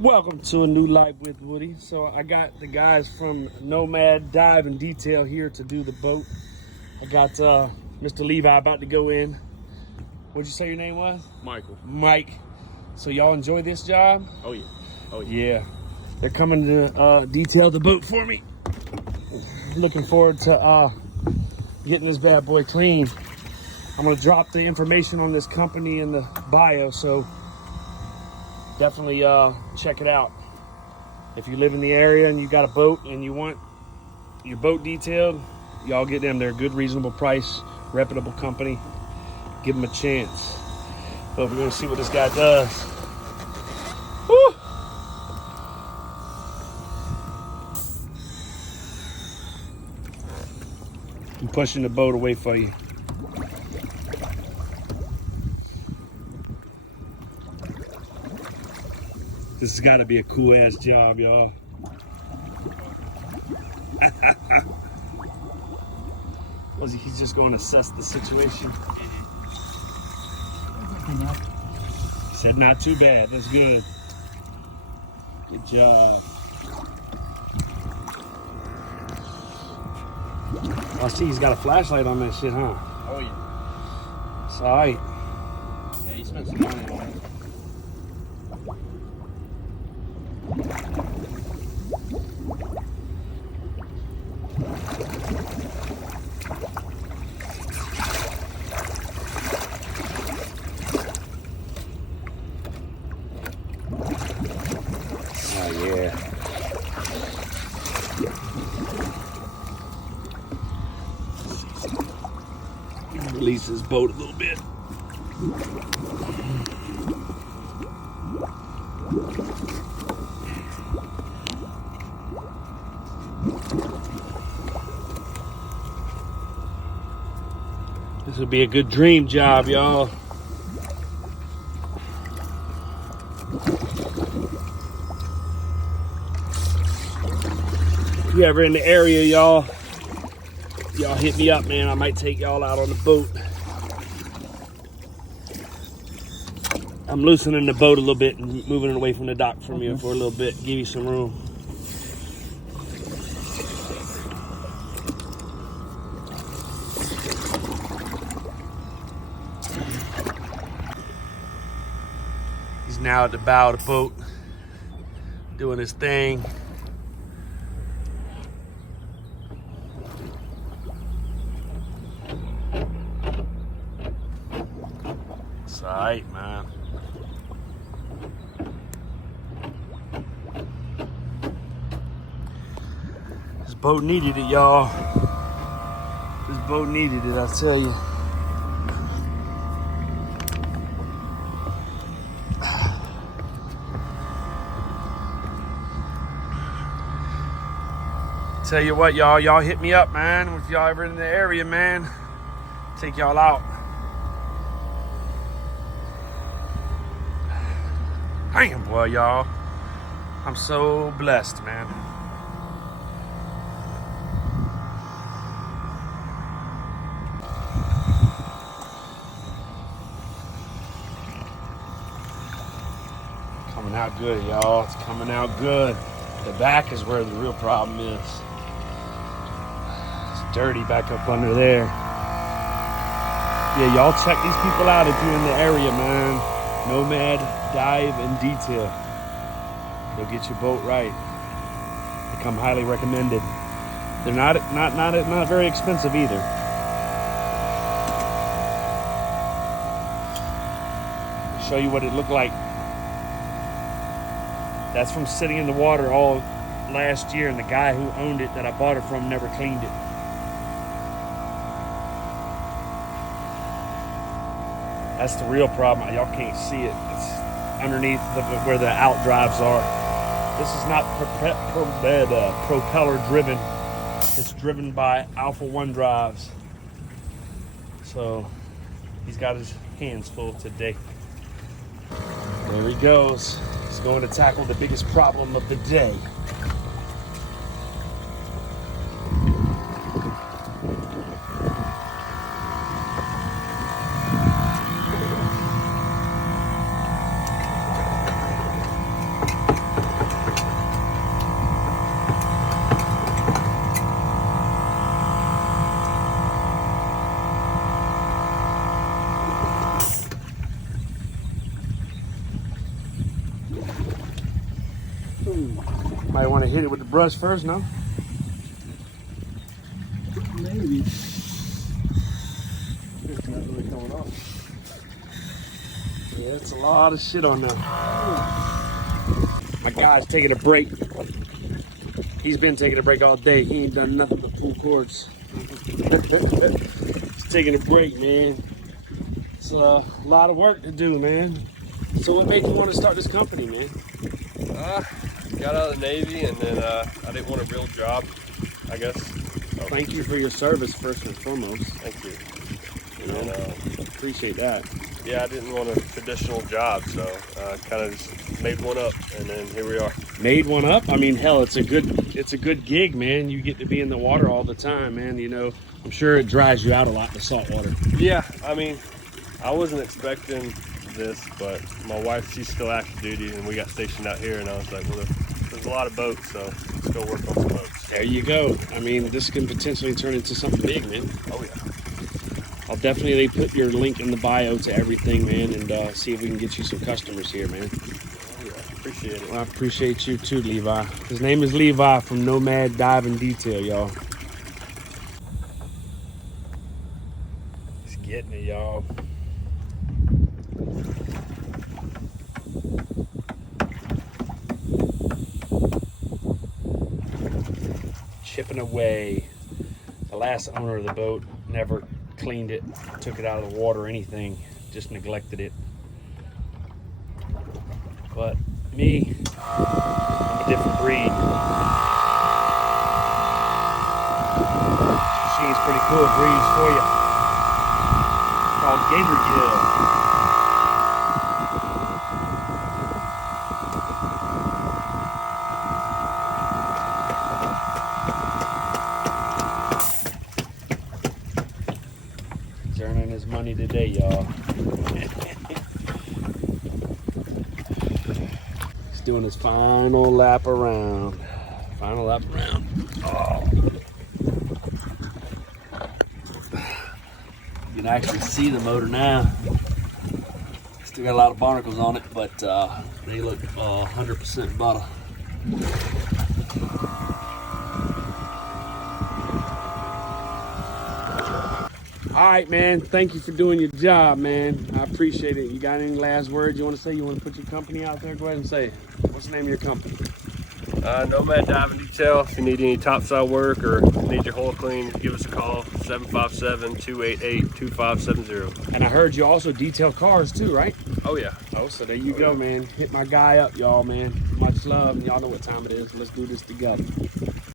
Welcome to a new life with Woody. So I got the guys from Nomad Dive Detail here to do the boat. I got Mr. Levi about to go in. What'd you say your name was? Michael. Mike. So y'all enjoy this job? Oh yeah. Oh yeah. Yeah. They're coming to detail the boat for me. Looking forward to getting this bad boy clean. I'm gonna drop the information on this company in the bio, so definitely check it out. If you live in the area and you got a boat and you want your boat detailed, y'all get them. They're a good, reasonable price, reputable company. Give them a chance. But we're gonna see what this guy does. Woo! I'm pushing the boat away for you. This has got to be a cool ass job, y'all. Was he's just going to assess the situation? He said not too bad. That's good. Good job. I see he's got a flashlight on that shit, huh? Oh yeah. It's all right. Yeah, he spent some money on it. Oh yeah. Release his boat a little bit. This would be a good dream job, y'all. If you ever in the area, y'all hit me up, man. I might take y'all out on the boat. I'm loosening the boat a little bit and moving it away from the dock from you for a little bit. Give you some room. He's now at the bow of the boat, doing his thing. It's all right, man. This boat needed it, y'all. This boat needed it, I'll tell you. Tell you what, y'all hit me up, man. If y'all ever in the area, man, take y'all out. Damn, boy, y'all. I'm so blessed, man. Coming out good, y'all. It's coming out good. The back is where the real problem is. It's dirty back up under there. Yeah, y'all check these people out if you're in the area, man. Nomad Dive Detail. They'll get your boat right. They come highly recommended. They're not very expensive either. Show you what it looked like. That's from sitting in the water all last year, and the guy who owned it that I bought it from never cleaned it. That's the real problem. Y'all can't see it. It's underneath where the out drives are. This is not propeller driven. It's driven by Alpha 1 drives. So he's got his hands full today. There he goes. He's going to tackle the biggest problem of the day. Might want to hit it with the brush first, no? Maybe. It's not really coming off. Yeah, it's a lot of shit on there. My guy's taking a break. He's been taking a break all day. He ain't done nothing but pull cords. He's taking a break, man. It's a lot of work to do, man. So what made you want to start this company, man? Got out of the Navy, and then I didn't want a real job, I guess. So, Thank you for your service, first and foremost. thank you. You know, And, appreciate that. yeah, I didn't want a traditional job, so I kind of just made one up, and then here we are. Made one up. I mean, hell, it's a good gig, man. You get to be in the water all the time, man. You know, I'm sure it dries you out a lot, the salt water. Yeah, I mean, I wasn't expecting this, but my wife, she's still active duty, and we got stationed out here, and I was like, well, there's a lot of boats, so let's go work on some boats. There you go. I mean, this can potentially turn into something big, man. Oh yeah. I'll definitely put your link in the bio to everything, man, and see if we can get you some customers here, man. Oh yeah. Appreciate it. Well, I appreciate you too, Levi. His name is Levi from Nomad Dive Detail, y'all. He's getting it, y'all. Chipping away. The last owner of the boat never cleaned it, took it out of the water or anything, just neglected it. But me, I'm a different breed. She's pretty cool breeze for you. Called Gator Gill. He's earning his money today, y'all. He's doing his final lap around. Final lap around. Oh. You can actually see the motor now. Still got a lot of barnacles on it, but they look 100% butter. All right, man. Thank you for doing your job, man. I appreciate it. You got any last words you want to say? You want to put your company out there? Go ahead and say it. What's the name of your company? Nomad Dive Detail. If you need any topside work or need your hull clean, give us a call, 757-288-2570. And I heard you also detail cars too, right? Oh yeah. Oh, so there you go, man. Hit my guy up, y'all, man. Much love, and y'all know what time it is. Let's do this together.